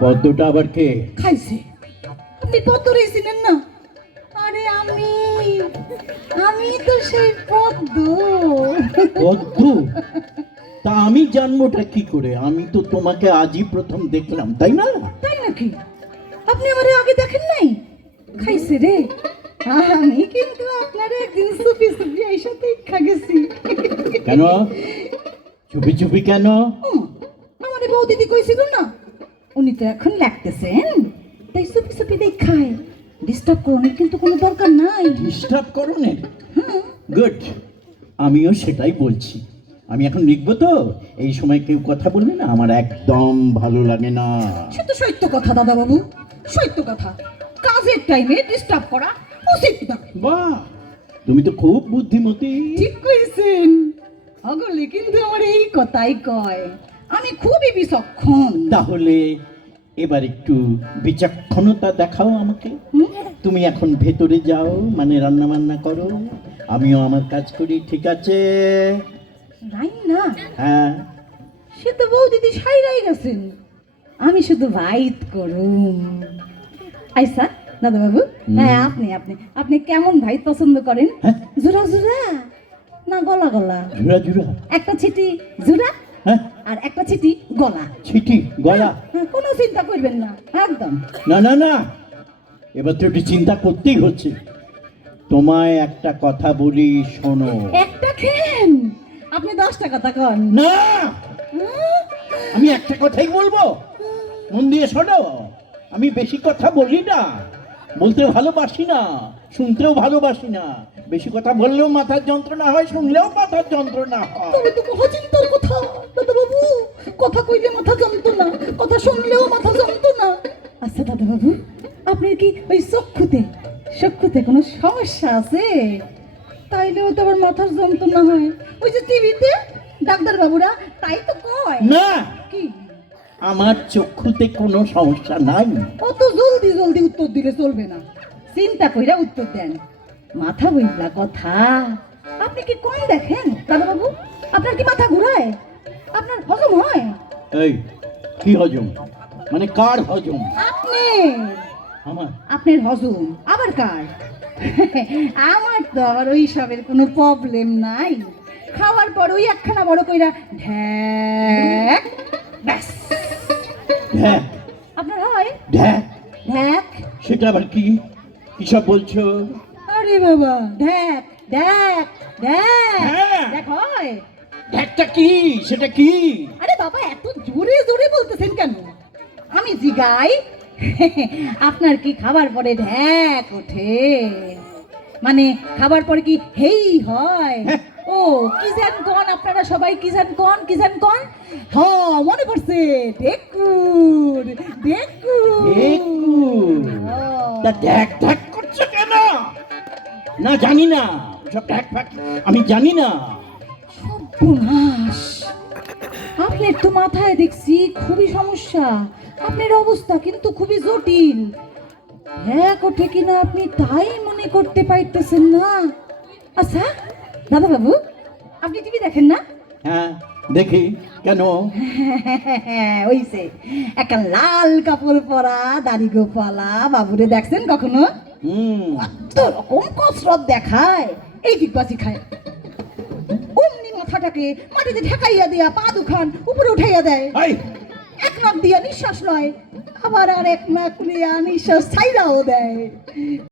পদ্মটা আবার কে খাইছে? আপনি পদ্ম রেছিলেন না? আরে আমি আমি তো সেই পদ্ম। পদ্ম? তা আমি জানবোটা কি করে? আমি তো তোমাকে আজই প্রথম দেখলাম, তাই না? তাই নাকি? আপনি আমারে আগে দেখেন নাই? খাইছে রে। আমি কিন্তু আপনার একদিন সুপি সুপি এই সাথে খা গেছি। কেন চুপি চুপি কেন? আমারে বউ দিদি কইছিল না, উনি তো এখন লাগতেছেন, তাই সুপি সুপি দেখায়। ডিস্টার্ব করনের কিন্তু কোনো দরকার নাই। ডিস্টার্ব করো না? গুড, আমিও সেটাই বলছি। আমি এখন লিখবো তো, এই সময় কেউ কথা বলবে না, আমার একদম ভালো লাগে না। সে তো সত্য কথা দাদা বাবু, সত্য কথা। কাজের টাইমে ডিস্টার্ব করা উচিত না। বাহ, তুমি তো খুব বুদ্ধিমতী। ঠিক কইছেন। আগলে কিন্তু আমার এই কথাই কয়, আমি খুবই বিচক্ষণ। তাহলে এবার একটু বিচক্ষণতা দেখাও আমাকে। তুমি এখন ভেতরে যাও, মানে রান্না বান্না করো, আমিও আমার কাজ করি, ঠিক আছে? রাইনা? হ্যাঁ। সে তো বউ দিদি সাইরাই গেছেন, আমি শুধু ভাইত করুম। আইসা দাদা বাবু, হ্যাঁ আপনি আপনি আপনি কেমন ভাইত পছন্দ করেন? হ্যাঁ? জোড়া জোড়া না গলা গলা? জুড়া জুড়া। একটা ছিটি জোড়া হ্যাঁ, আর একটা ছিটি গলা। ছিটি গলা? হ্যাঁ, কোনো চিন্তা করবেন না একদম। না না না, এবার তো একটু চিন্তা করতেই হচ্ছে। তোমায় একটা কথা বলি, শোনো। একটা খেন, আপনি 10টা কথা কন না, আমি একটা কথাই বলবো, মন দিয়ে শোনো। আমি বেশি কথা বলি না, বলতে ভালোবাসি না, শুনতেও ভালোবাসি না। বেশি কথা বললেও মাথার যন্ত্রণা হয়, শুনলেও মাথার যন্ত্রণা হয়। তবে তো মহা চিন্তার কথা দাদা বাবু, কথা কইলে মাথা যন্ত্রণা, কথা শুনলেও মাথা যন্ত্রণা। আচ্ছা দাদা বাবু, আপনার কি ওই চক্ষুতে কোনো সমস্যা আছে? তাইলেও তো আবার মাথার যন্ত্রণা হয়। ওই যে টিভিতে ডাক্তার বাবুরা তাই তো কয়। না, কি? আমার চক্ষুতে কোনো সমস্যা নাই। অত জলদি জলদি উত্তর দিলে চলবে না, চিন্তা কইরা উত্তর দেন। মাথা বইলা কথা। আপনি কি কম দেখেন দাদা বাবু? আপনার কি মাথা ঘুরায়? আপনার হজম হয়? এই কি হজম? মানে কার হজম? আপনি, আমার? আপনার হজম আবার কার? আমার তো আবার ওই সবের কোনো প্রবলেম নাই। খাওয়ার পর ওই একখানা বড় কইরা ঢ্যাক, ব্যাস। ঢ্যাক? আপনার হয় ঢ্যাক? ঢ্যাক? সেটা আবার কি? কিসব বলছো? আরে বাবা, ঢ্যাক ঢ্যাক ঢ্যাক হ্যাঁ। ঢ্যাক হয়। ঢ্যাকটা কি? সেটা কি? আরে বাবা, এত জোরে জোরে বলতেছেন কেন? আমি জিগাই, আপনার কি খাবার পরে ঢ্যাক ওঠে? মানে খাবার পরে কি হেই হয়? ও কি জান কোন, আপনারা সবাই কি জান কোন, কি জান কোন? হ্যাঁ মনে পড়ছে, ডেকুর ডেকুর। ডেকুর? তা ঢ্যাক ঢ্যাক করছো কেন? না জানি না, সব ঢ্যাক ফ্যাক আমি জানি না। সর্বনাশ, আপনার তো মাথায় দেখছি খুবই সমস্যা। আপনার অবস্থা কিন্তু খুবই জটিল। হ্যাঁ কোঠে কিনা আপনি তাই মনে করতে পারতেছেন না। আচ্ছা দাদা বাবু, আপনি টিভি দেখেন না? হ্যাঁ দেখি, কেন? ওইছে একটা লাল কাপড় পরা দাড়ি গোপালা বাবুরে দেখছেন কখনো? কত রকম কসরত দেখায়, এই দিকবাজি খায়, অমনি মাথাটাকে মাটিতে ঠেকাইয়া দিয়া পা দুখান উপরে উঠাইয়া দেয়, এই, এক নাক দিয়া নিঃশ্বাস লয়, আবার আর এক নাক দিয়া নিঃশ্বাস ছাইরাও দেয়।